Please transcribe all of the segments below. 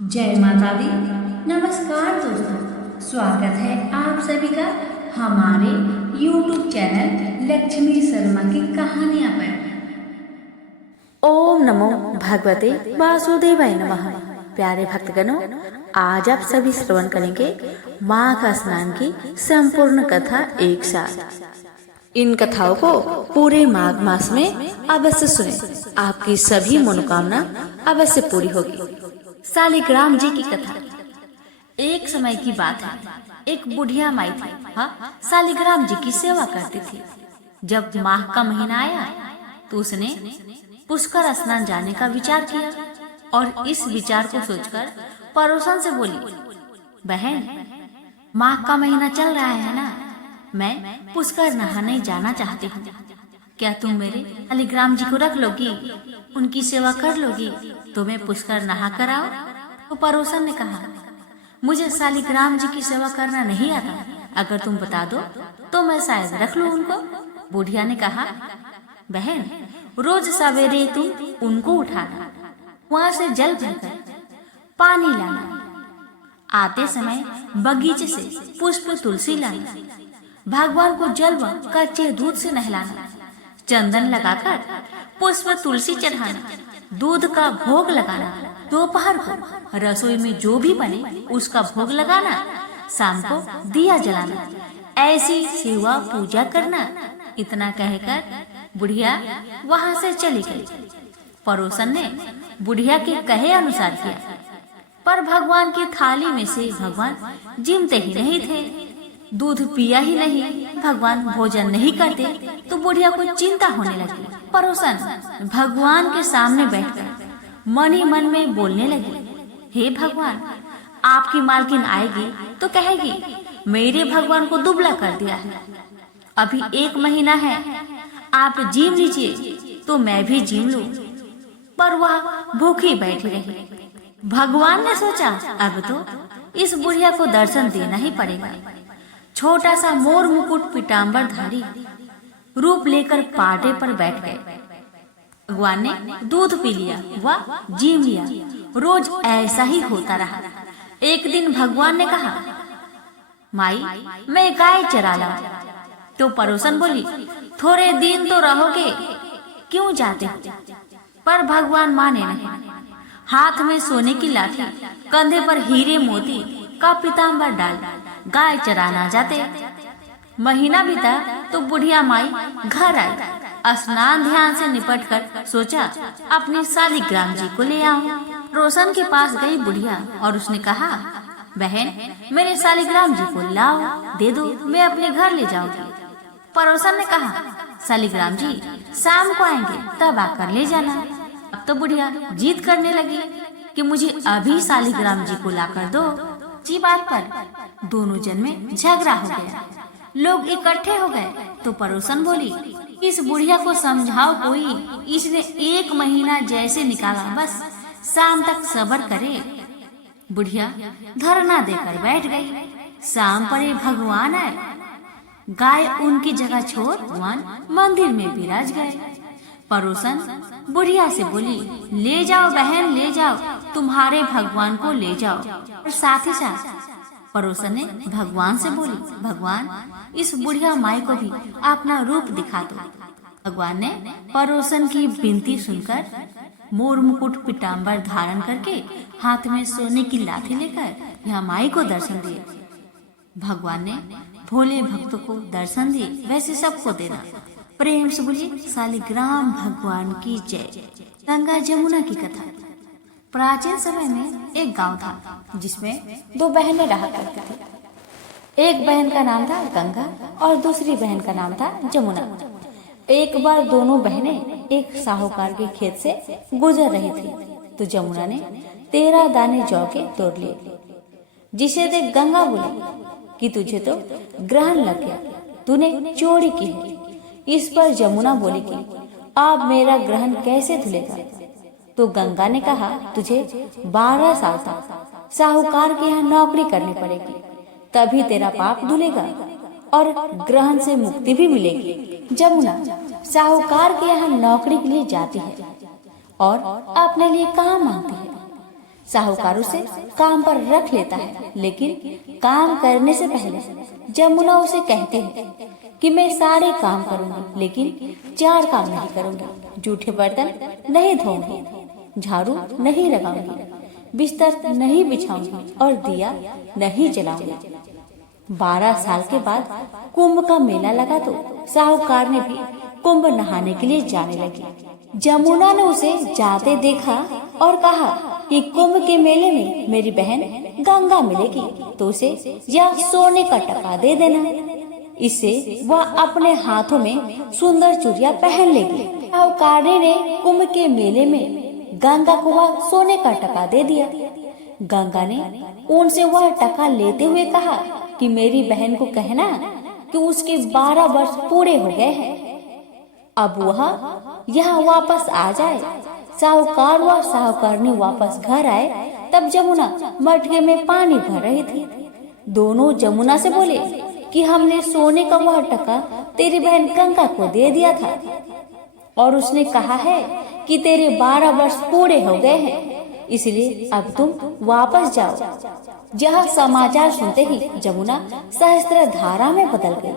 जय माता दी। नमस्कार दोस्तों, स्वागत है आप सभी का हमारे YouTube चैनल लक्ष्मी शर्मा की कहानियां पर। ओम नमो भगवते वासुदेवाय नमः। प्यारे भक्तगणों, आज आप सभी श्रवण करेंगे माघ स्नान की संपूर्ण कथा एक साथ। इन कथाओं को पूरे माघ मास में अवश्य सुने, आपकी सभी मनोकामना अवश्य पूरी होगी। शालिग्राम जी की कथा। एक समय की बात है, एक बुढ़िया माई थी। शालिग्राम जी की सेवा करती थी। जब माघ का महीना आया तो उसने पुष्कर स्नान जाने का विचार किया और इस विचार को सोचकर पड़ोसन से बोली, बहन, माघ का महीना चल रहा है ना, मैं पुष्कर नहाने जाना चाहती हूँ। क्या तुम मेरे शालिग्राम जी को रख लोगी, उनकी सेवा कर लोगी तो मैं पुष्कर नहा कर आओ? तो पड़ोसन ने कहा, मुझे शालिग्राम जी की सेवा करना नहीं आता, अगर तुम बता दो तो मैं शायद रख लूं उनको। बुढ़िया ने कहा, बहन, रोज सवेरे तुम उनको उठाना, वहां से जल भरकर पानी लाना, आते समय बगीचे से पुष्प तुलसी लाना, भगवान को जल व कच्चे दूध से नहलाना, चंदन लगाकर पुष्प तुलसी चढ़ाना, दूध का भोग लगाना, दोपहर को रसोई में जो भी बने उसका भोग लगाना, शाम को दिया जलाना, ऐसी सेवा पूजा करना। इतना कहकर बुढ़िया वहां से चली गई। पड़ोसन ने बुढ़िया के कहे अनुसार किया, पर भगवान की थाली में से भगवान जिमते ही नहीं थे। दूध पिया ही नहीं, भगवान भोजन नहीं करते तो बुढ़िया को चिंता होने लगी। पड़ोसन भगवान के सामने बैठकर मन ही मन में बोलने लगी, हे भगवान, आपकी मालकिन आएगी तो कहेगी, मेरे भगवान को दुबला कर दिया है, अभी 1 महीना है, आप जीम लीजिए तो मैं भी जीम लूं। पर वह भूखी बैठी रही। भगवान ने सोचा, अब तो इस बुढ़िया को दर्शन देना ही पड़ेगा। छोटा सा मोर मुकुट पीतांबर धारी रूप लेकर पाटे पर बैठ गए। भगवान ने दूध पी लिया व जीम लिया। रोज ऐसा ही होता रहा। एक दिन भगवान ने कहा, माई, मैं गाय चरा लाऊं। तो पड़ोसन बोली, थोड़े दिन तो रहोगे, क्यों जाते हो? पर भगवान माने नहीं। हाथ में सोने की लाठी, कंधे पर हीरे मोती का पीतांबर डाल गाय चराना जाते। महीना बीता तो बुढ़िया माई घर आई। स्नान ध्यान से निपट कर सोचा, अपनी शालिग्राम जी को ले आऊं। रोशन के पास गई बुढ़िया और उसने कहा, बहन, मेरे शालिग्राम जी को लाओ, दे दो, मैं अपने घर ले जाऊंगी। पड़ोसन ने कहा, शालिग्राम जी शाम को आएंगे, तब आकर ले जाना। अब तो बुढ़िया जीत करने लगी कि मुझे अभी शालिग्राम जी को लाकर दो। जी बात पर दोनों जन में झगड़ा हो गया। लोग इकट्ठे हो गए तो पड़ोसन बोली, इस बुढ़िया को समझाओ कोई, इसने 1 महीना जैसे निकाला, बस शाम तक सब्र करे। बुढ़िया धरना देकर बैठ गई। शाम पड़े भगवान आए। गाय उनकी जगह छोड़ भगवान मंदिर में विराज गए। पड़ोसन बुढ़िया से बोली, ले जाओ बहन, ले जाओ, तुम्हारे भगवान को ले जाओ। और साथ ही साथ पड़ोसन ने भगवान से बोली, भगवान, इस बुढ़िया माई को भी अपना रूप दिखा दो। भगवान ने पड़ोसन की विनती सुनकर मोर मुकुट पीतांबर धारण करके हाथ में सोने की लाठी लेकर यह माई को दर्शन दिए। भगवान ने भोले भक्तों को दर्शन दिए, वैसे सबको देना। प्रेम से बोलिए, शालिग्राम भगवान की जय। गंगा जमुना की कथा। प्राचीन समय में एक गांव था जिसमें 2 बहनें रहा करती थी। एक बहन का नाम था गंगा और दूसरी बहन का नाम था जमुना। एक बार दोनों बहनें एक साहूकार के खेत से गुजर रही थी तो जमुना ने 13 दाने जौ के तोड़ लिए। जिसे देख गंगा बोली कि तुझे तो ग्रहण लग गया, तूने चोरी की है। इस पर जमुना बोली कि अब मेरा ग्रहण कैसे धुलेगा? तो गंगा ने कहा, तुझे 12 साल तक साहूकार के यहाँ नौकरी करनी पड़ेगी, तभी तेरा पाप धुलेगा और ग्रहण से मुक्ति भी मिलेगी। जमुना साहूकार के यहाँ नौकरी के लिए जाती है और अपने लिए काम मांगती है। साहूकार उसे काम पर रख लेता है, लेकिन काम करने से पहले जमुना उसे कहती है कि मैं सारे काम करूंगी, लेकिन 4 काम नहीं करूंगी। जूठे बर्तन नहीं धोऊंगी, झाड़ू नहीं लगाऊंगी, बिस्तर नहीं बिछाऊंगी और दिया नहीं जलाऊंगी। 12 साल के बाद कुंभ का मेला लगा तो साहूकार ने भी कुंभ नहाने के लिए जाने लगी। जमुना ने उसे जाते देखा और कहा कि कुंभ के मेले में मेरी बहन गंगा मिलेगी तो उसे यह सोने का टका दे देना, इससे वह अपने हाथों में सुंदर चूड़ियां पहन लेगी। साहूकार ने कुंभ के मेले में गंगा को वह सोने का टका दे दिया। गंगा ने उनसे वह टका लेते हुए कहा कि मेरी बहन को कहना कि उसके 12 वर्ष पूरे हो गए हैं, अब वह यहाँ वापस आ जाए। साहूकार व साहूकारनी वापस घर आए तब जमुना मटके में पानी भर रही थी। दोनों जमुना से बोले कि हमने सोने का वह टका तेरी बहन गंगा को दे दिया था और उसने कहा है कि तेरे 12 वर्ष पूरे हो गए हैं, इसलिए अब तुम वापस जाओ। यह समाचार सुनते ही जमुना सहस्त्र धारा में बदल गई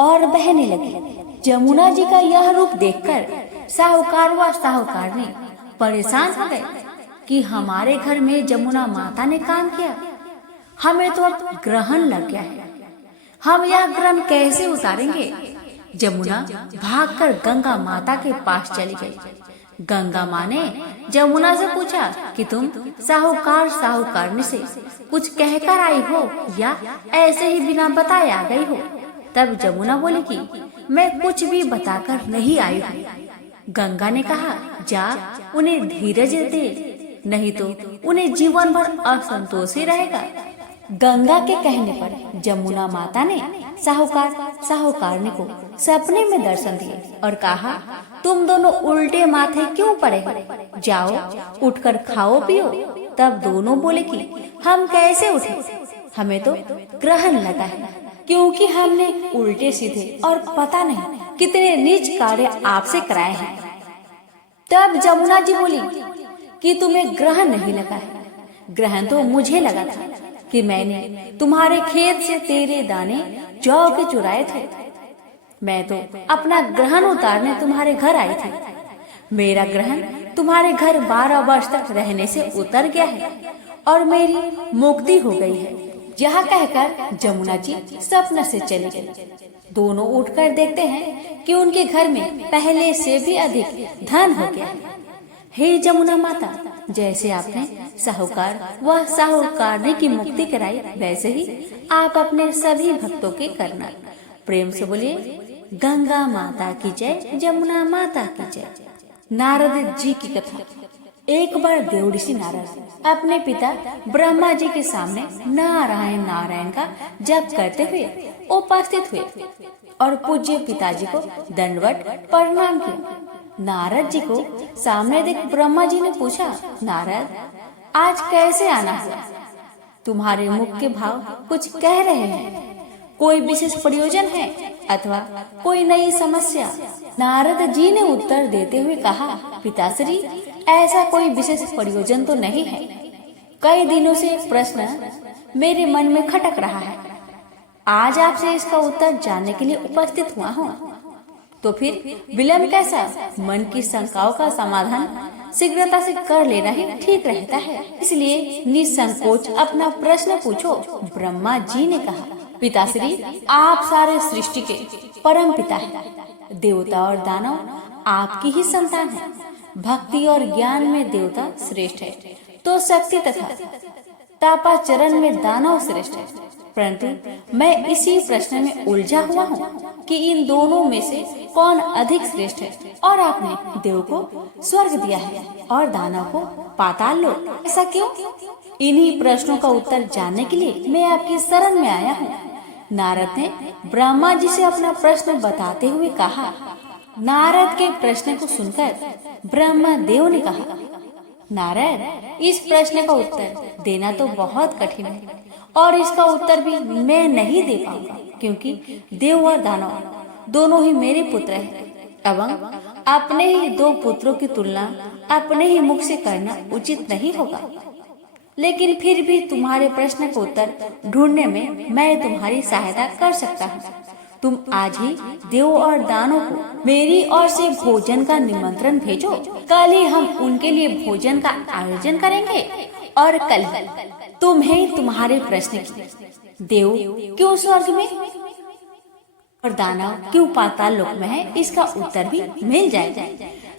और बहने लगी। जमुना जी का यह रूप देखकर साहूकार व साहूकारनी परेशान हो गए कि हमारे घर में जमुना माता ने काम किया, हमें तो अब ग्रहण लग गया है, हम यह ग्रहण कैसे उतारेंगे। जमुना भागकर गंगा माता के पास चली गई। गंगा माँ ने जमुना से पूछा कि तुम साहूकार साहूकारनी से कुछ कहकर आई हो या ऐसे ही बिना बताए आ गई हो। तब जमुना बोली कि मैं कुछ भी बताकर नहीं आई हूँ। गंगा ने कहा जा उन्हें धीरज दे, नहीं तो उन्हें जीवन भर असंतोष ही रहेगा। गंगा के कहने पर जमुना माता ने साहूकार साहूकारनी को सपने में दर्शन दिए और कहा तुम दोनों उल्टे माथे क्यों पड़े हो, जाओ उठकर खाओ पियो। तब दोनों बोले कि हम कैसे उठे, हमें तो ग्रहण लगा है, क्योंकि हमने उल्टे सीधे और पता नहीं कितने नीच कार्य आपसे कराए हैं। तब जमुना जी बोली कि तुम्हें ग्रहण नहीं लगा है, ग्रहण तो मुझे लगा था कि मैंने तुम्हारे खेत से तेरे दाने जौ के चुराए थे। मैं तो अपना ग्रहण उतारने तुम्हारे घर आई थी। मेरा ग्रहण तुम्हारे घर 12 वर्ष तक रहने से उतर गया है और मेरी मुक्ति हो गई है। यह कहकर जमुना जी सपने से चली गई। दोनों उठकर देखते हैं कि उनके घर में पहले से भी अधिक धन हो गया है। हे जमुना माता, जैसे आपने साहूकार व साहूकारनी की मुक्ति कराई, वैसे ही आप अपने सभी भक्तों की करना। प्रेम से बोलिए गंगा माता की जय, जमुना माता की जय। नारद जी की कथा। एक बार देव ऋषि नारद अपने पिता ब्रह्मा जी के सामने नारायण नारायण का जप करते हुए उपस्थित हुए और पूज्य पिताजी को दंडवत प्रणाम किया। नारद जी को सामने देख ब्रह्मा जी ने पूछा, नारद आज कैसे आना हुआ? तुम्हारे मुख के भाव कुछ कह रहे हैं, कोई विशेष प्रयोजन है अथवा कोई नई समस्या? नारद जी ने उत्तर देते हुए कहा, पिताश्री ऐसा कोई विशेष प्रयोजन तो नहीं है। कई दिनों से प्रश्न मेरे मन में खटक रहा है, आज आपसे इसका उत्तर जानने के लिए उपस्थित हुआ हूँ। तो फिर विलंब कैसा? मन की शंकाओं का समाधान शीघ्रता से कर लेना ही ठीक रहता है, इसलिए निसंकोच अपना प्रश्न पूछो। ब्रह्मा जी ने कहा, पिताश्री आप सारे सृष्टि के परम पिता हैं। देवता और दानव आपकी ही संतान है। भक्ति और ज्ञान में देवता श्रेष्ठ है तो शक्ति तथा तापाचरण में दानव श्रेष्ठ है, परंतु मैं इसी प्रश्न में उलझा हुआ हूँ कि इन दोनों में से कौन अधिक श्रेष्ठ है। और आपने देव को स्वर्ग दिया है और दानव को पाताल लोक, ऐसा क्यों? इन्हीं प्रश्नों का उत्तर जानने के लिए मैं आपकी शरण में आया हूँ। नारद ने ब्रह्मा जी से अपना प्रश्न बताते हुए कहा। नारद के प्रश्न को सुनकर ब्रह्मा देव ने कहा, नारद इस प्रश्न का उत्तर देना तो बहुत कठिन है और इसका उत्तर भी मैं नहीं दे पाऊंगा, क्योंकि देव और दानव दोनों ही मेरे पुत्र हैं एवं अपने ही 2 पुत्रों की तुलना अपने ही मुख से करना उचित नहीं होगा। लेकिन फिर भी तुम्हारे प्रश्न का उत्तर ढूंढने में मैं तुम्हारी सहायता कर सकता हूँ। तुम आज ही देव और दानों को मेरी ओर से भोजन का निमंत्रण भेजो। कल ही हम उनके लिए भोजन का आयोजन करेंगे और कल ही तुम्हें तुम्हारे प्रश्न की देव क्यों स्वर्ग में और दानव क्यों पाताल लोक में है, इसका उत्तर भी मिल जाएगा।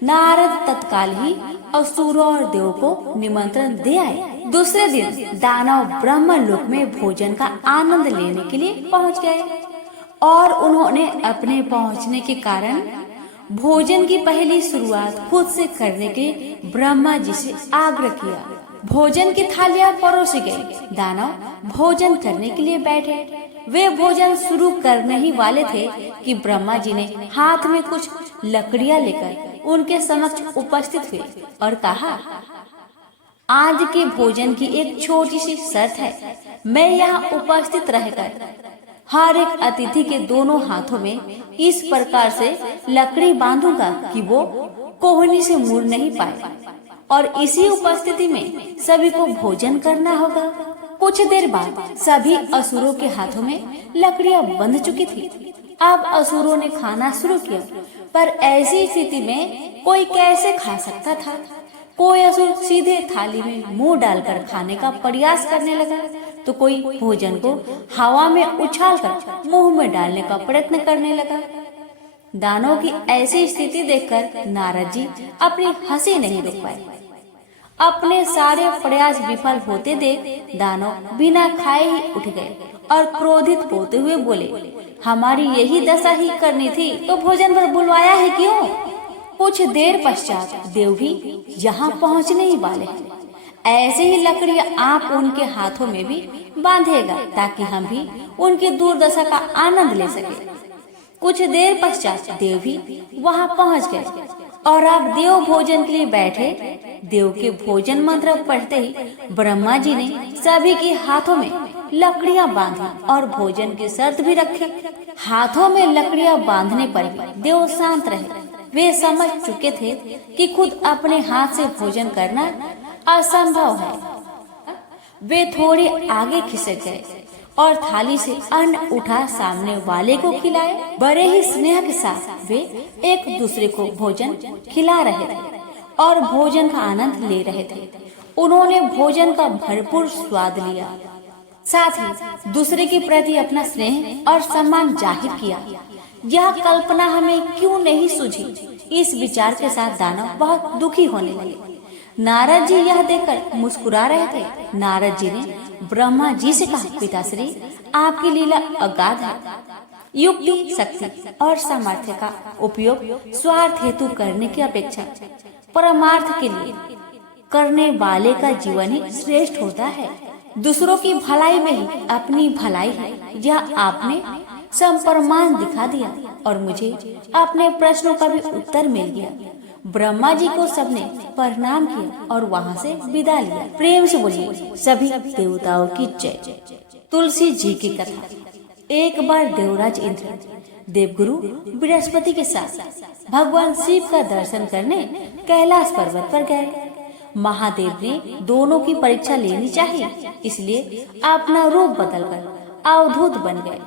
नारद तत्काल ही असुरों और देवों को निमंत्रण दे आए। दूसरे दिन दानव ब्रह्म लोक में भोजन का आनंद लेने के लिए पहुंच गए और उन्होंने अपने पहुंचने के कारण भोजन की पहली शुरुआत खुद से करने के ब्रह्मा जी से आग्रह किया। भोजन की थालियां परोसी गई। दानव भोजन करने के लिए बैठे। वे भोजन शुरू करने ही वाले थे कि ब्रह्मा जी ने हाथ में कुछ लकड़ियां लेकर उनके समक्ष उपस्थित हुए और कहा, आज के भोजन की एक छोटी सी शर्त है। मैं यहाँ उपस्थित रहकर हर एक अतिथि के दोनों हाथों में इस प्रकार से लकड़ी बांधूंगा कि वो कोहनी से मुड़ नहीं पाए और इसी उपस्थिति में सभी को भोजन करना होगा। कुछ देर बाद सभी असुरों के हाथों में लकड़ियां बंध चुकी थी। अब असुरों ने खाना शुरू किया, पर ऐसी स्थिति में कोई कैसे खा सकता था। कोई असुर सीधे थाली में मुंह डालकर खाने का प्रयास करने लगा, तो कोई भोजन को हवा में उछालकर मुंह में डालने का प्रयत्न करने लगा। दानों की ऐसी स्थिति देखकर नारद जी अपनी हंसी नहीं रोक पाए। अपने सारे प्रयास विफल होते देख दानव बिना खाए ही उठ गए और क्रोधित होते हुए बोले, हमारी यही दशा ही करनी थी तो भोजन पर बुलवाया है क्यों? कुछ देर पश्चात देव भी यहाँ पहुँचने ही वाले हैं। ऐसे ही लकड़ियाँ आप उनके हाथों में भी बांधेगा ताकि हम भी उनकी दुर्दशा का आनंद ले सके। कुछ देर पश्चात देव भी वहाँ पहुँच गए और अब देव भोजन के लिए बैठे। देव के भोजन मंत्र पढ़ते ही ब्रह्मा जी ने सभी के हाथों में लकड़ियां बांधी और भोजन की शर्त भी रखी। हाथों में लकड़ियां बांधने पर भी देव शांत रहे। वे समझ चुके थे कि खुद अपने हाथ से भोजन करना असंभव है। वे थोड़े आगे खिसक गए और थाली से अन्न उठा सामने वाले को खिलाए। बड़े ही स्नेह के साथ वे एक दूसरे को भोजन खिला रहे थे और भोजन का आनंद ले रहे थे। उन्होंने भोजन का भरपूर स्वाद लिया, साथ ही दूसरे के प्रति अपना स्नेह और सम्मान जाहिर किया। यह कल्पना हमें क्यों नहीं सूझी? इस विचार के साथ दानव बहुत दुखी होने लगे। नारद जी यह देखकर मुस्कुरा रहे थे। नारद जी ने ब्रह्मा जी से कहा, पिताश्री, आपकी लीला अगाध है। युक्ति, शक्ति और सामर्थ्य का उपयोग स्वार्थ हेतु करने की अपेक्षा परमार्थ के लिए करने वाले का जीवन ही श्रेष्ठ होता है। दूसरों की भलाई में ही अपनी भलाई है। यह आपने संप्रमाण दिखा दिया और मुझे अपने प्रश्नों का भी उत्तर मिल गया। ब्रह्मा जी को सबने प्रणाम किया और वहाँ से विदा लिया। प्रेम से बोलिए सभी देवताओं की जय। तुलसी जी की कथा। एक बार देवराज इंद्र देवगुरु बृहस्पति के साथ भगवान शिव का दर्शन करने कैलाश पर्वत पर गए। महादेव ने दोनों की परीक्षा लेनी चाहिए, इसलिए अपना रूप बदलकर अवधूत बन गए।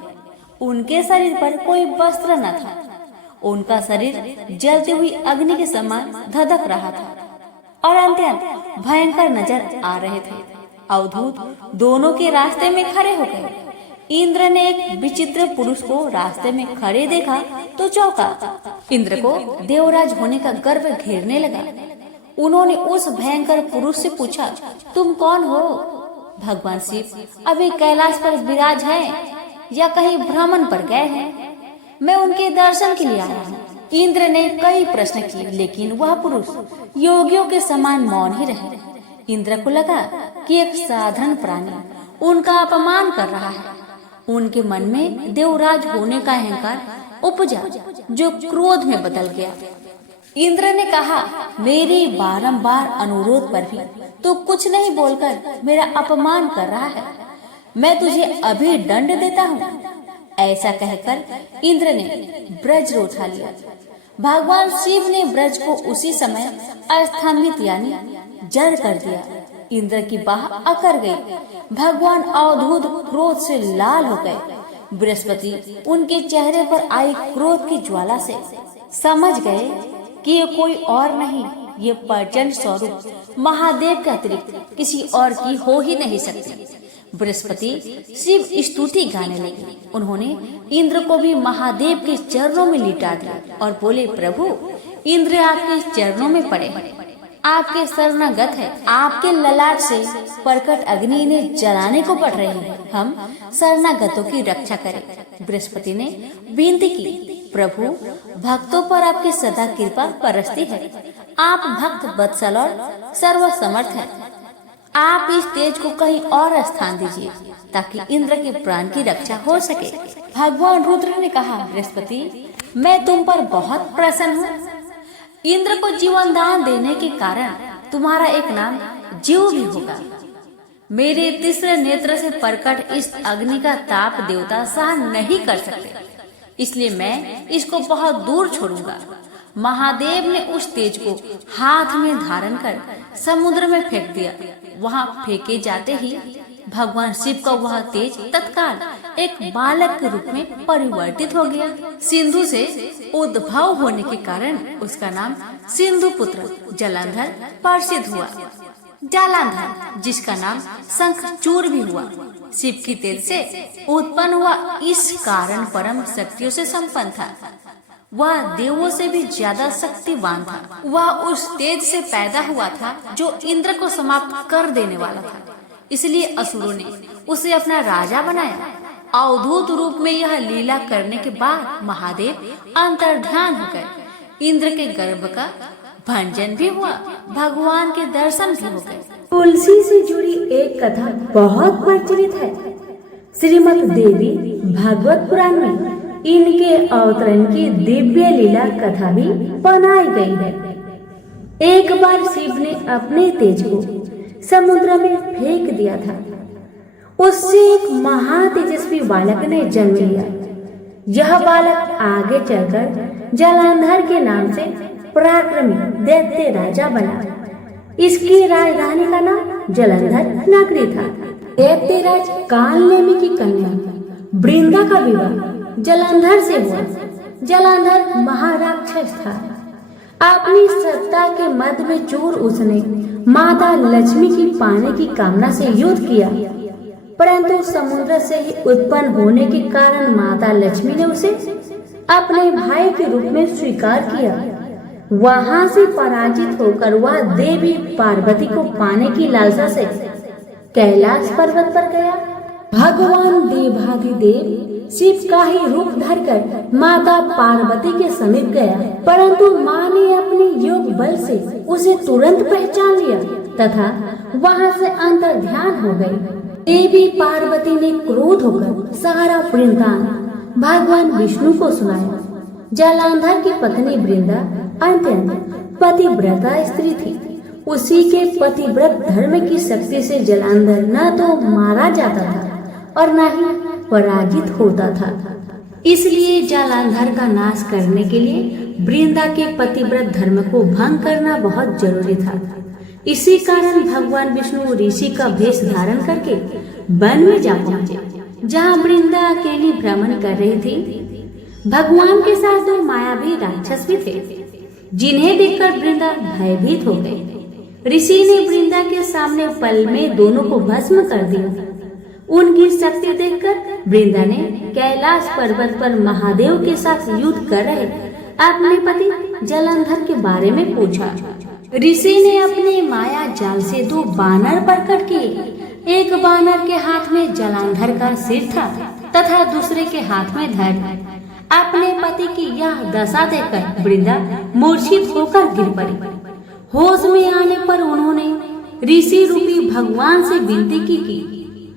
उनके शरीर पर कोई वस्त्र न था। उनका शरीर जलती हुई अग्नि के समान धधक रहा था और अत्यंत भयंकर नजर आ रहे थे। अवधूत दोनों के रास्ते में खड़े हो गए। इंद्र ने एक विचित्र पुरुष को रास्ते में खड़े देखा तो चौंका। इंद्र को देवराज होने का गर्व घेरने लगा। उन्होंने उस भयंकर पुरुष से पूछा, तुम कौन हो? भगवान शिव अभी कैलाश पर विराज हैं या कहीं भ्रमण पर गए हैं? मैं उनके दर्शन के लिए आया हूँ। इंद्र ने कई प्रश्न किए, लेकिन वह पुरुष योगियों के समान मौन ही रहे। इंद्र को लगा कि एक साधारण प्राणी उनका अपमान कर रहा है। उनके मन में देवराज होने का अहंकार उपजा, जो क्रोध में बदल गया। इंद्र ने कहा, मेरे बारंबार अनुरोध पर भी तो कुछ नहीं बोलकर मेरा अपमान कर रहा है। मैं तुझे अभी दंड देता हूँ। ऐसा कहकर इंद्र ने ब्रज उठा लिया। भगवान शिव ने ब्रज को उसी समय अस्तंभित यानी जड़ कर दिया। इंद्र की बाह अकड़ गई। भगवान अवधूत क्रोध से लाल हो गए। बृहस्पति उनके चेहरे पर आई क्रोध की ज्वाला से समझ गए कि ये कोई और नहीं, ये प्रचंड स्वरूप महादेव के अतिरिक्त किसी और की हो ही नहीं सकती। बृहस्पति शिव स्तुति गाने लगे। उन्होंने इंद्र को भी महादेव के चरणों में लिटा दिया और बोले, प्रभु इंद्र आपके चरणों में पड़े हैं, आपके शरणागत है। आपके ललाट से प्रकट अग्नि इन्हें जलाने को पड़ रही है। हम शरणागतों की रक्षा करें। बृहस्पति ने विनती की, प्रभु भक्तों पर आपकी सदा कृपा बरसती है। आप भक्त वत्सल और सर्वसमर्थ हैं। आप इस तेज को कहीं और स्थान दीजिए ताकि इंद्र के प्राण की रक्षा हो सके। भगवान रुद्र ने कहा, बृहस्पति मैं तुम पर बहुत प्रसन्न हूँ। इंद्र को जीवन दान देने के कारण तुम्हारा एक नाम जीव भी होगा। मेरे तीसरे नेत्र से प्रकट इस अग्नि का ताप देवता सहन नहीं कर सकते, इसलिए मैं इसको बहुत दूर छोड़ूंगा। महादेव ने उस तेज को हाथ में धारण कर समुद्र में फेंक दिया। वहां फेंके जाते ही भगवान शिव का वह तेज तत्काल एक बालक के रूप में परिवर्तित हो गया। सिंधु से उद्भव होने के कारण उसका नाम सिंधु पुत्र जलंधर प्रसिद्ध हुआ। जालंधर जिसका नाम शंखचूड़ भी हुआ। शिव की तेज से उत्पन्न हुआ, इस कारण परम शक्तियों से संपन्न था। वह देवों से भी ज्यादा शक्तिवान था। वह उस तेज से पैदा हुआ था जो इंद्र को समाप्त कर देने वाला था। इसलिए असुरों ने उसे अपना राजा बनाया। अवधूत रूप में यह लीला करने के बाद महादेव अंतर्ध्यान हो गए। इंद्र के गर्भ का भंजन भी हुआ, भगवान के दर्शन भी हो गए। तुलसी से जुड़ी एक कथा बहुत प्रचलित है। श्रीमद् देवी भागवत पुराण में इनके अवतरण की दिव्य लीला कथा भी बनाई गई है। एक बार शिव ने अपने तेज को समुद्र में फेंक दिया था। उससे एक महातेजस्वी बालक ने जन्म लिया। यह बालक आगे चलकर जालंधर के नाम से पराक्रमी दैत्य राजा बना। इसकी राजधानी का नाम जालंधर नगरी था। दैत्यराज कालनेमी की कन्या वृंदा का विवाह जालंधर से हुआ। जालंधर महाराक्षस था। अपनी सत्ता के मद में चूर उसने माता लक्ष्मी की पाने की कामना से युद्ध किया, परंतु समुद्र से ही उत्पन्न होने के कारण माता लक्ष्मी ने उसे अपने भाई के रूप में स्वीकार किया। वहां से पराजित होकर वह देवी पार्वती को पाने की लालसा से कैलाश पर्वत पर गया। भगवान देवाधिदेव शिव का ही रूप धरकर माता पार्वती के समीप गया, परंतु माँ ने अपने योग बल से उसे तुरंत पहचान लिया तथा वहां से अंतर्ध्यान हो गई। देवी पार्वती ने क्रोध होकर सारा वृंदावन भगवान विष्णु को सुनाया। जालंधर की पत्नी वृंदा अत्यंत पतिव्रता स्त्री थी। उसी के पतिव्रत धर्म की शक्ति से जालंधर न तो मारा जाता था और न ही पराजित होता था। इसलिए जालंधर का नाश करने के लिए वृंदा के पतिव्रत धर्म को भंग करना बहुत जरूरी था। इसी कारण भगवान विष्णु ऋषि का भेष धारण करके वन में जा पहुँचे, जहाँ वृंदा अकेली भ्रमण कर रही थी। भगवान के साथ दो मायावी राक्षस भी थे, जिन्हें देखकर वृंदा भयभीत हो गई। ऋषि ने वृंदा के सामने पल में दोनों को भस्म कर दिया। उनकी शक्ति देखकर वृंदा ने कैलाश पर्वत पर महादेव के साथ युद्ध कर रहे अपने पति जालंधर के बारे में पूछा। ऋषि ने अपने माया जाल से दो बानर प्रकट किए। एक बानर के हाथ में जालंधर का सिर था तथा दूसरे के हाथ में धड़। अपने पति की यह दशा देखकर वृंदा मूर्छित होकर गिर पड़ी। होश में आने पर उन्होंने ऋषि रूपी भगवान से विनती की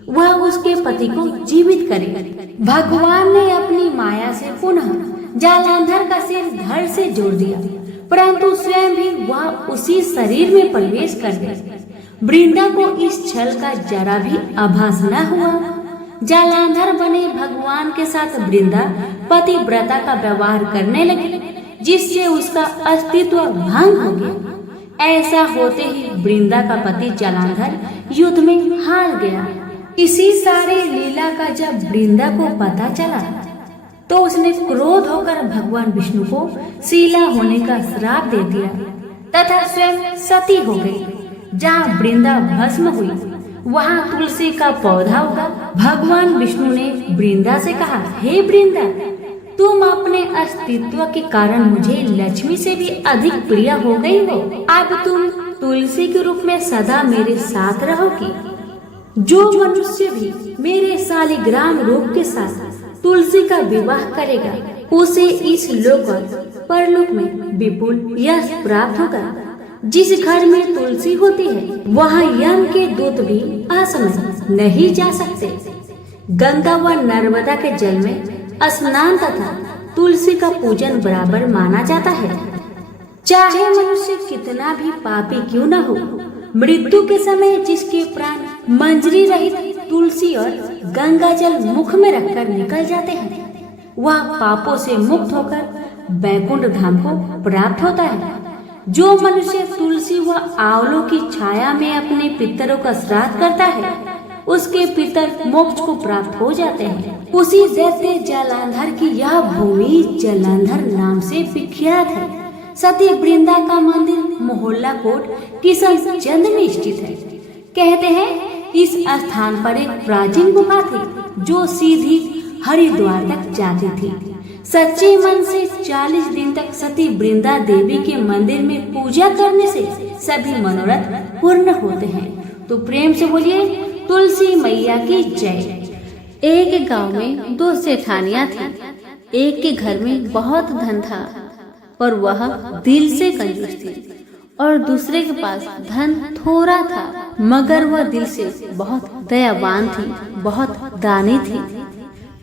वह उसके पति को जीवित करे। भगवान ने अपनी माया से पुनः जालंधर का सिर धड़ से जोड़ दिया, परंतु स्वयं भी वह उसी शरीर में प्रवेश कर गए। वृंदा को इस छल का जरा भी आभास न हुआ। जालंधर बने भगवान के साथ वृंदा पतिव्रता का व्यवहार करने लगी, जिससे उसका अस्तित्व भंग हो गया। ऐसा होते ही वृंदा का पति जलांधर युद्ध में हार गया। इसी सारे लीला का जब वृंदा को पता चला तो उसने क्रोध होकर भगवान विष्णु को शीला होने का श्राप दे दिया तथा स्वयं सती हो गई। जहाँ वृंदा भस्म हुई वहाँ तुलसी का पौधा उगा। भगवान विष्णु ने वृंदा से कहा, हे वृंदा, तुम अपने अस्तित्व के कारण मुझे लक्ष्मी से भी अधिक प्रिय हो गई हो। अब तुम तुलसी के रूप में सदा मेरे साथ रहोगी। जो मनुष्य भी मेरे शालिग्राम रूप के साथ तुलसी का विवाह करेगा उसे इस लोक और परलोक में विपुल यश प्राप्त होगा। जिस घर में तुलसी होती है वहाँ यम के दूत भी असमय नहीं जा सकते। गंगा व नर्मदा के जल में स्नान तथा तुलसी का पूजन बराबर माना जाता है। चाहे मनुष्य कितना भी पापी क्यों न हो, मृत्यु के समय जिसके प्राण मंजरी रहित तुलसी और गंगा जल मुख में रखकर निकल जाते हैं वह पापों से मुक्त होकर वैकुंठ धाम को प्राप्त होता है। जो मनुष्य तुलसी व आंवलों की छाया में अपने पितरों का श्राद्ध करता है उसके पितर मोक्ष को प्राप्त हो जाते हैं। उसी दैत्य जलांधर की यह भूमि जलांधर नाम से विख्यात है। सती वृंदा का मंदिर मोहल्ला कोट किशनचंद में स्थित है। कहते हैं इस स्थान पर एक प्राचीन गुफा थी जो सीधी हरिद्वार तक जाती थी। सच्चे मन से 40 दिन तक सती वृंदा देवी के मंदिर में पूजा करने से सभी मनोरथ पूर्ण होते हैं। तो प्रेम से बोलिए तुलसी मैया की जय। एक गांव में 2 सेठानियां थीं। एक के घर में बहुत धन था पर वह दिल से कंजूस थी और दूसरे के पास धन थोड़ा था मगर वह दिल से बहुत दयावान थी, बहुत दानी थी।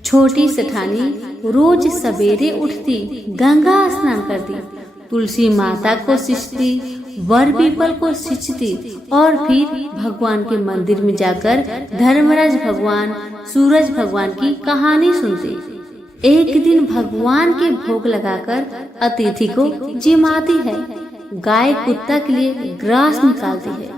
छोटी सेठानी रोज सवेरे उठती, गंगा स्नान करती, तुलसी माता को सिंचती, वर पीपल को सिंचती और फिर भगवान के मंदिर में जाकर धर्मराज भगवान, सूरज भगवान की कहानी सुनती। एक दिन भगवान के भोग लगाकर अतिथि को जिमाती है, गाय कुत्ता के लिए ग्रास निकालती है।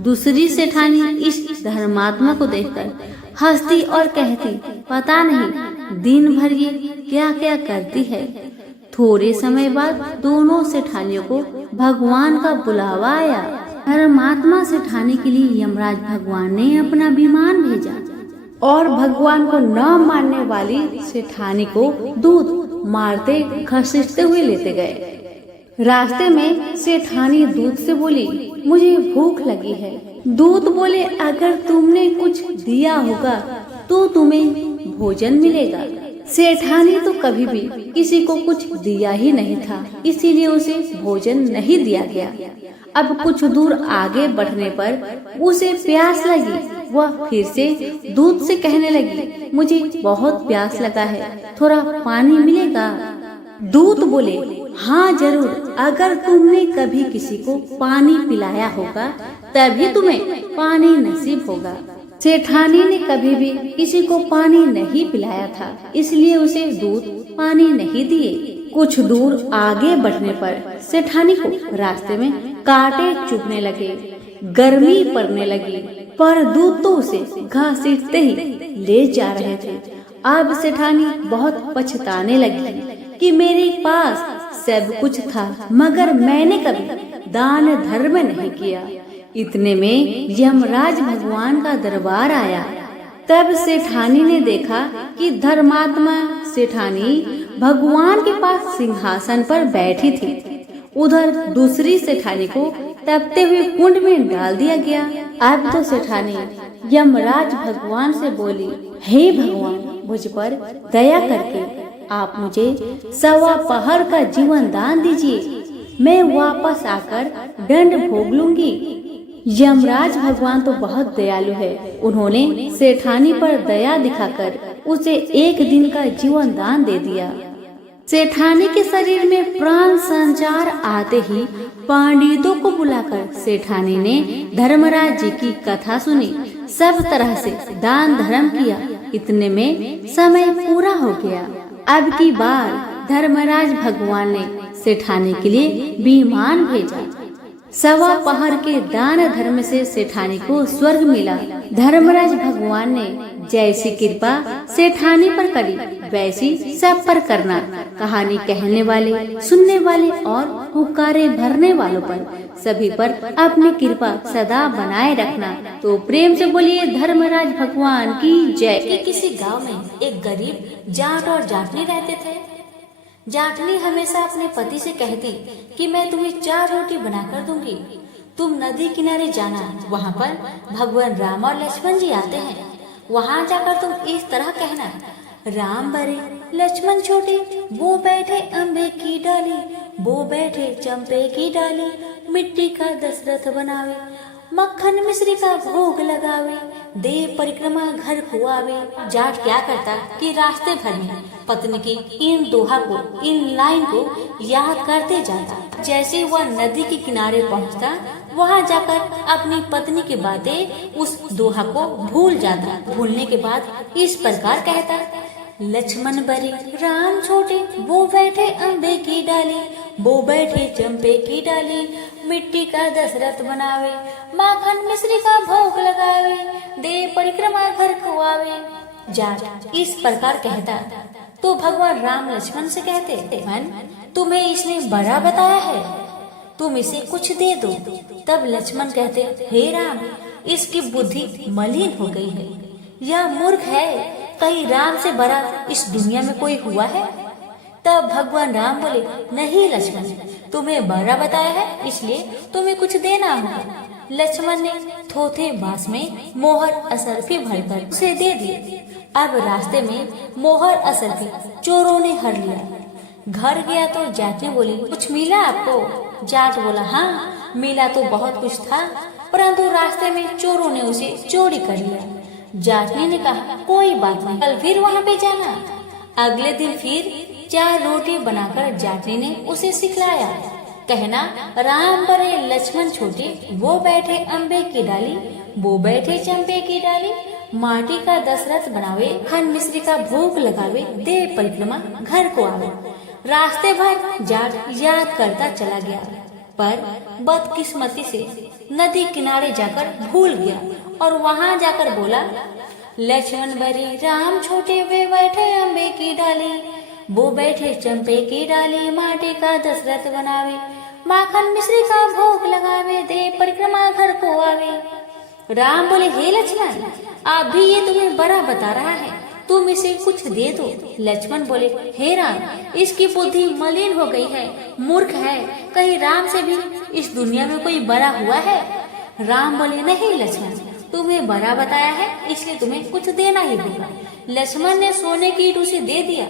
दूसरी सेठानी इस धर्मात्मा को देखकर हंसती और कहती, पता नहीं दिन भर ये क्या क्या करती है। थोड़े समय बाद दोनों सेठानियों को भगवान का बुलावा आया। धर्मात्मा सेठानी के लिए यमराज भगवान ने अपना विमान भेजा और भगवान को न मानने वाली सेठानी को दूध मारते घसीटते हुए लेते गए। रास्ते में सेठानी दूत से बोली, मुझे भूख लगी है। दूत बोले, अगर तुमने कुछ दिया होगा तो तुम्हें भोजन मिलेगा। सेठानी तो कभी भी किसी को कुछ दिया ही नहीं था, इसीलिए उसे भोजन नहीं दिया गया। अब कुछ दूर आगे बढ़ने पर उसे प्यास लगी। वह फिर से दूत से कहने लगी, मुझे बहुत प्यास लगा है, थोड़ा पानी मिलेगा? दूत बोले, हाँ जरूर, अगर तुमने कभी किसी को पानी पिलाया होगा तभी तुम्हें पानी नसीब होगा। सेठानी ने कभी भी किसी को पानी नहीं पिलाया था, इसलिए उसे दूत पानी नहीं दिए। कुछ दूर आगे बढ़ने पर सेठानी को रास्ते में कांटे चुभने लगे, गर्मी पड़ने लगी, पर दूत तो उसे घसीटते ही ले जा रहे थे। अब सेठानी बहुत पछताने लगी कि मेरे पास सब कुछ था मगर मैंने कभी दान धर्म नहीं किया। इतने में यमराज भगवान का दरबार आया। तब सेठानी ने देखा कि धर्मात्मा सेठानी भगवान के पास सिंहासन पर बैठी थी। उधर दूसरी सेठानी को तपते हुए कुंड में डाल दिया गया। अब तो सेठानी यमराज भगवान से बोली, हे भगवान, मुझ पर दया करके आप मुझे 1.25 पहर का जीवन दान दीजिए, मैं वापस आकर दंड भोग लूंगी। यमराज भगवान तो बहुत दयालु है। उन्होंने सेठानी पर दया दिखाकर उसे 1 दिन का जीवन दान दे दिया। सेठानी के शरीर में प्राण संचार आते ही पंडितों को बुलाकर सेठानी ने धर्मराज जी की कथा सुनी, सब तरह से दान धर्म किया। इतने में समय पूरा हो गया। अब की बार धर्मराज भगवान ने सेठानी के लिए विमान भेजा। सवा पहर के दान धर्म से सेठानी को स्वर्ग मिला। धर्मराज भगवान ने जैसी कृपा सेठानी पर करी वैसी सब पर करना। कहानी कहने वाले, सुनने वाले और हुक्कारे भरने वालों पर, सभी पर अपनी कृपा सदा बनाए रखना। तो प्रेम से बोलिए धर्मराज भगवान की जय। किसी गांव में एक गरीब जाट और जाटनी रहते थे। जाटनी हमेशा अपने पति से कहती कि मैं तुम्हें 4 रोटी बनाकर दूंगी, तुम नदी किनारे जाना, वहाँ पर भगवान राम और लक्ष्मण जी आते हैं, वहाँ जाकर तुम इस तरह कहना, राम बड़े लक्ष्मण छोटे, वो बैठे अम्बे की डाली, वो बैठे चंपे की डाली, मिट्टी का दशरथ बनावे, मक्खन मिश्री का भोग लगावे, देव परिक्रमा घर को आवे। जाट क्या करता कि रास्ते भर में पत्नी की इन दोहा को, इन लाइन को याद करते जाता। जैसे वह नदी के किनारे पहुंचता, वहां जाकर अपनी पत्नी की बातें, उस दोहा को भूल जाता। भूलने के बाद इस प्रकार कहता, लक्ष्मण बड़े राम छोटे, वो बैठे अम्बे की डाली, वो बैठे चंपे की डाली, मिट्टी का दशरथ बनावे, माखन मिश्री का भोग लगावे, देव परिक्रमा घर को आवे। जाट इस प्रकार कहता तो भगवान राम लक्ष्मण से कहते, मन तुम्हें इसने बड़ा बताया है, तुम इसे कुछ दे दो। तब लक्ष्मण कहते, हे राम, इसकी बुद्धि मलिन हो गई है, यह मूर्ख है, कहीं राम से बड़ा इस दुनिया में कोई हुआ है? तब भगवान राम बोले, नहीं लक्ष्मण, तुम्हें बड़ा बताया है, इसलिए तुम्हें कुछ देना होगा। लक्ष्मण ने थोथे बांस में मोहर असरफी भरकर उसे दे दिए। अब रास्ते में मोहर असरफी चोरों ने हर लिया। घर गया तो जाट ने बोली, कुछ मिला आपको? जाट बोला, हाँ मिला तो बहुत कुछ था, परंतु रास्ते में चोरों ने उसे चोरी कर लिया। जाटनी ने कहा, कोई बात नहीं, कल फिर वहाँ पे जाना। अगले दिन फिर 4 रोटी बनाकर जाटनी ने उसे सिखलाया। कहना, राम बड़े लक्ष्मण छोटे, वो बैठे अम्बे की डाली, वो बैठे चंपे की डाली, माटी का दशरथ बनावे, खन मिश्री का भोग लगावे, देव परिक्रमा घर को आवे। रास्ते भर जाट याद करता चला गया, पर बदकिस्मती से नदी किनारे जाकर भूल गया और वहाँ जाकर बोला, लक्ष्मण बड़े राम छोटे, वे बैठे अम्बे की डाली, वो बैठे चंपे की डाली, माटी का दशरथ बनावे, माखन मिश्री का भोग लगावे, देव परिक्रमा घर को आवे। राम बोले, हे लक्ष्मण, अभी ये तुम्हें बड़ा बता रहा है, तुम इसे कुछ दे दो। लक्ष्मण बोले, हे राम, इसकी बुद्धि मलिन हो गई है, मूर्ख है, कहीं राम से भी इस दुनिया में कोई बड़ा हुआ है? राम बोले, नहीं लक्ष्मण, तुम्हें बड़ा बताया है, इसलिए तुम्हें कुछ देना ही होगा। लक्ष्मण ने सोने की ईंट उसे दे दिया।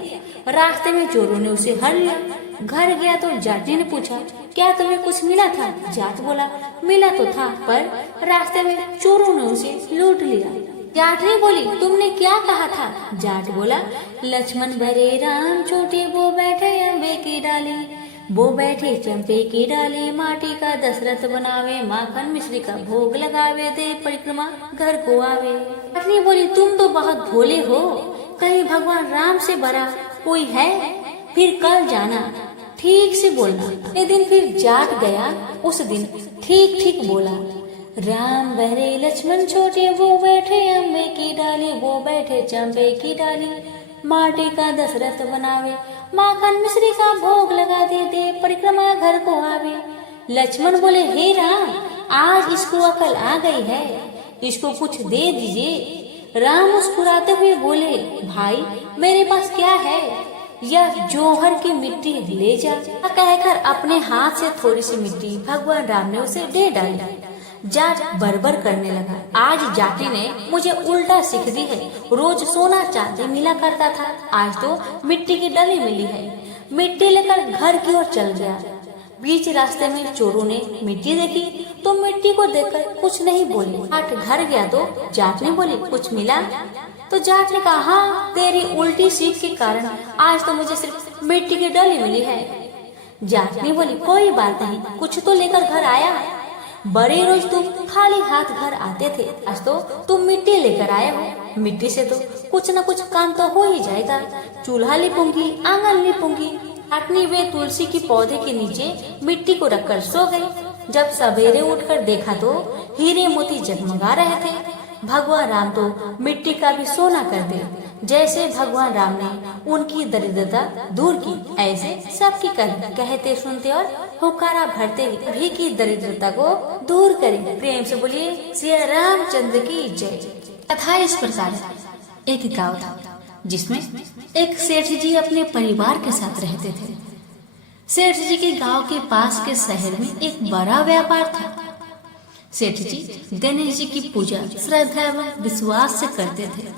रास्ते में चोरों ने उसे हर लिया। घर गया तो जाटनी ने पूछा, क्या तुम्हें कुछ मिला था? जाट बोला, मिला तो था, पर रास्ते में चोरों ने उसे लूट लिया। जाटनी बोली, तुमने क्या कहा था? जाट बोला, लक्ष्मण बड़े राम छोटे, वो बैठे अम्बे की डाली, वो बैठे चंपे की डाली, माटी का दशरथ बनावे, माखन मिश्री का भोग लगावे, देव परिक्रमा घर को आवे। जाटनी बोली, तुम तो बहुत भोले हो, कहीं भगवान राम से बड़ा कोई है? फिर कल जाना, ठीक से बोलना। एक दिन फिर जाट गया, उस दिन ठीक ठीक बोला, राम बड़े लक्ष्मण छोटे, वो बैठे अम्बे की डाली, वो बैठे चंपे की डाली, माटी का दशरथ बनावे, माखन मिश्री का भोग लगा दे, देव परिक्रमा घर को आवे। लक्ष्मण बोले, हे राम, आज इसको अकल आ गई है, इसको कुछ दे दीजिए। राम मुस्कुराते हुए बोले, भाई मेरे पास क्या है, यह जौहर की मिट्टी ले जा। कहकर अपने हाथ से थोड़ी सी मिट्टी भगवान राम ने उसे दे डाली। जाट बरबर करने लगा, आज जाटी ने मुझे उल्टा सीख दी है, रोज सोना चांदी मिला करता था, आज तो मिट्टी की डली मिली है। मिट्टी लेकर घर की ओर चल गया। बीच रास्ते में चोरों ने मिट्टी देखी तो मिट्टी को देखकर कुछ नहीं बोले। जाट घर गया तो जाट ने बोली, कुछ मिला? तो जाट ने कहा, हाँ, तेरी उल्टी सीख के कारण आज तो मुझे सिर्फ मिट्टी की डली मिली है। जाट ने बोली, कोई बात नहीं, कुछ तो लेकर घर आया। बड़े रोज तुम खाली हाथ घर आते थे, आज तो तुम मिट्टी लेकर आए हो, मिट्टी से तो कुछ न कुछ काम तो हो ही जाएगा। चूल्हा लिपूंगी, आंगन लिपूंगी। जाटनी वे तुलसी की पौधे के नीचे मिट्टी को रखकर सो गई। जब सवेरे उठकर देखा तो हीरे मोती जगमगा रहे थे। भगवान राम तो मिट्टी का भी सोना करते। जैसे भगवान राम ने उनकी दरिद्रता दूर की, ऐसे सबकी कहते सुनते और हुक्कारा भरते भी की दरिद्रता को दूर करें। प्रेम से बोलिए श्री रामचंद्र की जय। कथा इस प्रकार है। एक गांव था जिसमें एक सेठ जी अपने परिवार के साथ रहते थे। सेठ जी के गांव के पास के शहर में एक बड़ा व्यापार था। सेठ जी गणेश जी की पूजा श्रद्धा एवं विश्वास से करते थे,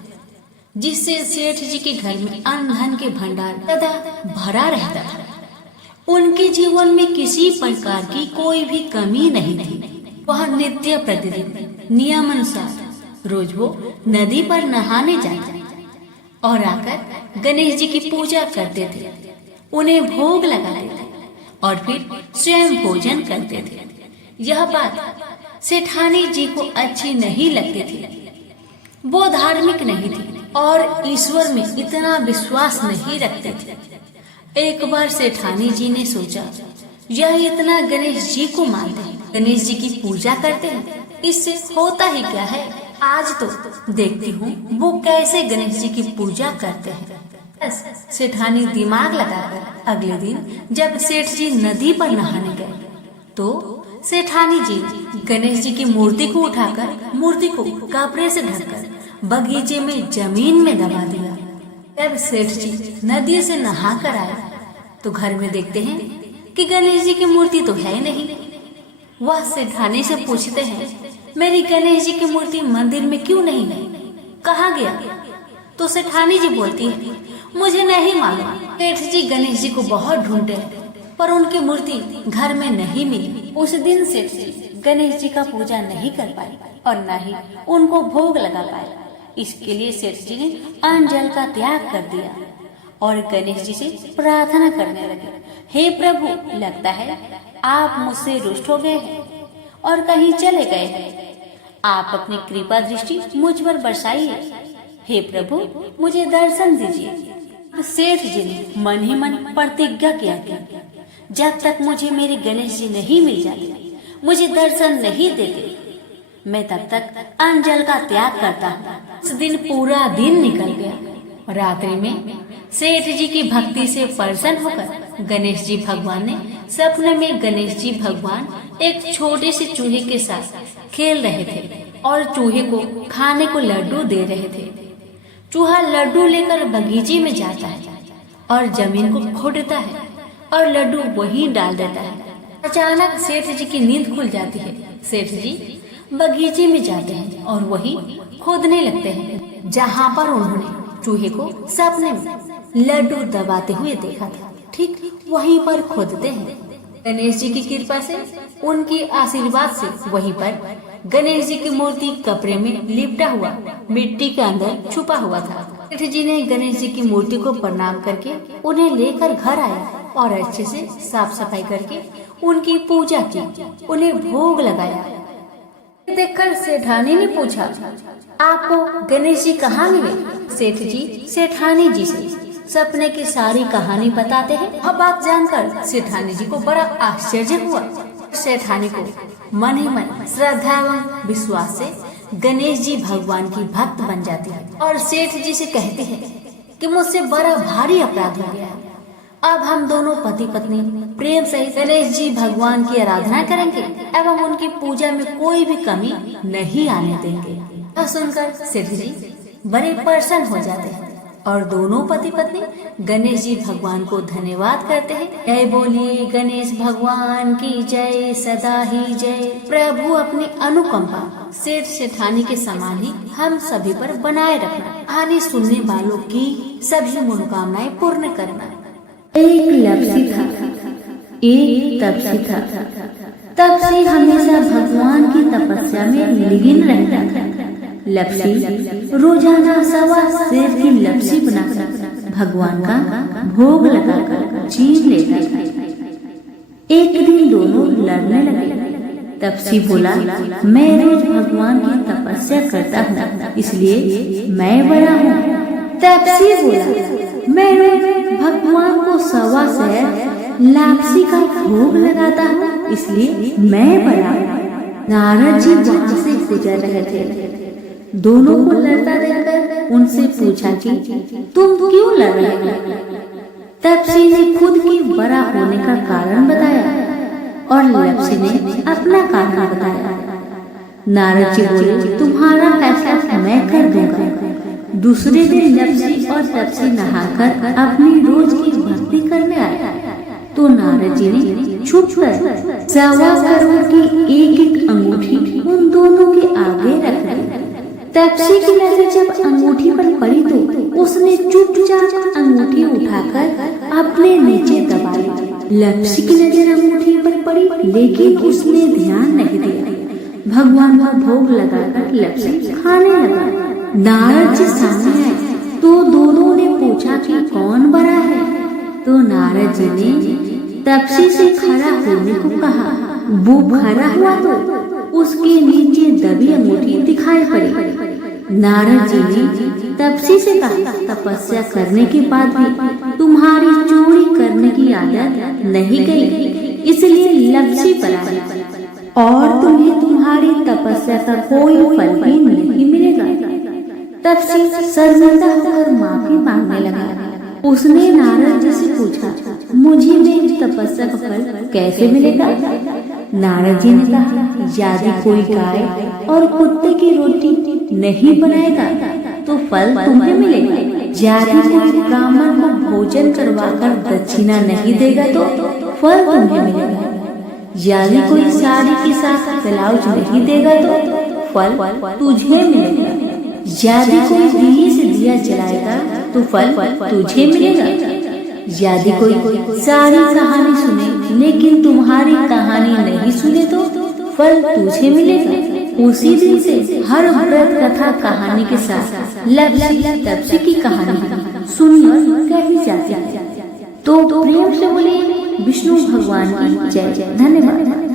जिससे सेठ जी के घर में अन्न धन के भंडार सदा भरा रहता था। उनके जीवन में किसी प्रकार की कोई भी कमी नहीं थी। वह नित्य प्रतिदिन नियमानुसार रोज वो नदी पर नहाने जाते और आकर गणेश जी की पूजा करते थे, उन्हें भोग लगाते थे और फिर स्वयं भोजन करते थे। यह बात सेठानी जी को अच्छी नहीं लगती थी। वो धार्मिक नहीं थी और ईश्वर में इतना विश्वास नहीं रखते थे। एक बार सेठानी जी ने सोचा, यह इतना गणेश जी को मानते हैं, गणेश जी की पूजा करते हैं, इससे होता ही क्या है। आज तो देखती हूँ वो कैसे गणेश जी की पूजा करते हैं। सेठानी दिमाग लगाकर अगले दिन जब सेठ जी नदी पर नहाने गए तो सेठानी जी गणेश जी की मूर्ति को उठाकर मूर्ति को कपड़े से ढककर बगीचे में जमीन में दबा दिया। जब सेठ जी नदी से नहाकर आए तो घर में देखते हैं कि गणेश जी की मूर्ति तो है नहीं। वह सेठानी से पूछते हैं, मेरी गणेश जी की मूर्ति मंदिर में क्यों नहीं है, कहाँ गया? तो सेठानी जी बोलती है, मुझे नहीं मालूम। सेठ जी गणेश जी को बहुत ढूंढे पर उनकी मूर्ति घर में नहीं मिली। उस दिन सेठ जी गणेश जी का पूजा नहीं कर पाए और न ही उनको भोग लगा पाए। इसके लिए सेठ जी ने अन्न जल का त्याग कर दिया और गणेश जी से प्रार्थना करने लगे, हे प्रभु, लगता है आप मुझसे रुष्ट हो गए हैं और कहीं चले गए हैं। आप अपनी कृपा दृष्टि मुझ पर बरसाइए। हे प्रभु, मुझे दर्शन दीजिए। सेठ जी ने मन ही मन प्रतिज्ञा किया कि जब तक मुझे मेरे गणेश जी नहीं मिल जाते, मुझे दर्शन नहीं देते, मैं तब तक अन्न जल का त्याग करता हूँ। उस दिन पूरा दिन निकल गया। रात्रि में सेठ जी की भक्ति से प्रसन्न होकर गणेश जी भगवान ने सपने में गणेश जी भगवान एक छोटे से चूहे के साथ खेल रहे थे और चूहे को खाने को लड्डू दे रहे थे। चूहा लड्डू लेकर बगीचे में जाता है और जमीन को खोदता है और लड्डू वहीं डाल देता है। अचानक सेठ जी की नींद खुल जाती है। सेठ जी बगीचे में जाते हैं और वहीं खोदने लगते हैं जहाँ पर उन्होंने चूहे को सपने में लड्डू दबाते हुए देखा था। ठीक वहीं पर खोदते हैं। गणेश जी की कृपा से, उनकी आशीर्वाद से वहीं पर गणेश जी की मूर्ति कपड़े में लिपटा हुआ मिट्टी के अंदर छुपा हुआ था। सेठ जी ने गणेश जी की मूर्ति को प्रणाम करके उन्हें लेकर घर आया और अच्छे से साफ सफाई करके उनकी पूजा की, उन्हें भोग लगाया। देखकर सेठानी ने पूछा, आपको गणेश जी कहाँ मिले? सेठ जी सेठानी जी से सपने की सारी कहानी बताते हैं। अब बात जानकर सेठानी जी को बड़ा आश्चर्य हुआ। सेठानी को मन ही मन श्रद्धा एवं विश्वास से गणेश जी भगवान की भक्त बन जाती है और सेठ जी से कहती है कि मुझसे बड़ा भारी अपराध हो गया। अब हम दोनों पति पत्नी प्रेम सहित गणेश जी भगवान की आराधना करेंगे एवं उनकी पूजा में कोई भी कमी नहीं आने देंगे। यह सुनकर सेठ जी बड़े प्रसन्न हो जाते हैं और दोनों पति पत्नी गणेश जी भगवान को धन्यवाद करते हैं। जय बोलिए गणेश भगवान की जय, सदा ही जय। प्रभु अपनी अनुकंपा सेठ सेठानी के समान ही हम सभी पर बनाए रखना। कहानी सुनने वालों की सभी मनोकामनाएं पूर्ण करना। एक लप्सी था, एक तपसी था। तपसी हमेशा भगवान की तपस्या में लीन रहता था। लप्सी रोजाना सवा सेर की लप्सी बनाकर भगवान का भोग लगाकर छीन लेता था। एक दिन दोनों लड़ने लगे। तपसी बोला, मैं रोज भगवान की तपस्या करता हूँ, इसलिए मैं बड़ा हूँ। तपसी बोला, मैं रोज भगवान को सवा सेर लापसी का भोग लगाता हूँ, इसलिए मैं बड़ा। नारद जी वहां से गुजर रहे थे। दोनों को लड़ता देखकर उनसे पूछा कि तुम क्यों लड़ रहे हो? तपसी ने खुद के बड़ा होने का कारण बताया और लप्सी ने अपना कारण बताया। नारद जी बोले, तुम्हारा फैसला मैं कर दूंगा। दूसरे दिन लप्सी और तपसी नहाकर अपनी रोज की भक्ति करने आए तो नारद जी ने छुप कर 1.25 करोड़ की एक अंगूठी उन दोनों के आगे रख दी। तपसी की नजर जब अंगूठी पर पड़ी तो उसने चुपचाप अंगूठी उठाकर अपने नीचे दबा ली। लप्सी की नजर अंगूठी पर पड़ी लेकिन उसने ध्यान नहीं दिया। भगवान का भोग लगाकर लप्सी खाने लगा। नारद जी सामने आए तो दोनों ने पूछा कि कौन बड़ा है? तो नारद जी ने तपसी से खड़ा होने को कहा। वो खड़ा हुआ तो उसके नीचे दबी अंगूठी दिखाई पड़ी। नारद जी ने तपसी से कहा, तपस्या करने के बाद भी तुम्हारी चोरी करने की आदत नहीं गई, इसलिए लप्सी पर आई और तुम्हें तुम्हारी तपस्या का कोई फल भी नहीं मिलेगा। तपसी शर्मिंदा होकर माफी मांगने लगा। उसने नारद जी से पूछा, मुझे मेरी तपस्या का फल कैसे मिलेगा? नारद जी ने कहा, यदि कोई गाय और कुत्ते की रोटी नहीं बनाएगा तो फल तुम्हें मिलेगा। यदि कोई ब्राह्मण को भोजन करवाकर दक्षिणा नहीं देगा तो फल तुम्हें मिलेगा। यदि कोई साड़ी के साथ ब्लाउज नहीं देगा तो फल तुझे मिलेगा। यदि कोई दिए से दिया जलाएगा तो फल तुझे मिलेगा। यदि कोई सारी कहानी सुने लेकिन तुम्हारी कहानी नहीं सुने तो फल तुझे मिलेगा। उसी दिन से हर व्रत कथा कहानी के साथ लप्सी तपसी की कहानी सुनी कही जाती है। तो प्रेम से बोले विष्णु भगवान की जय। धन्यवाद।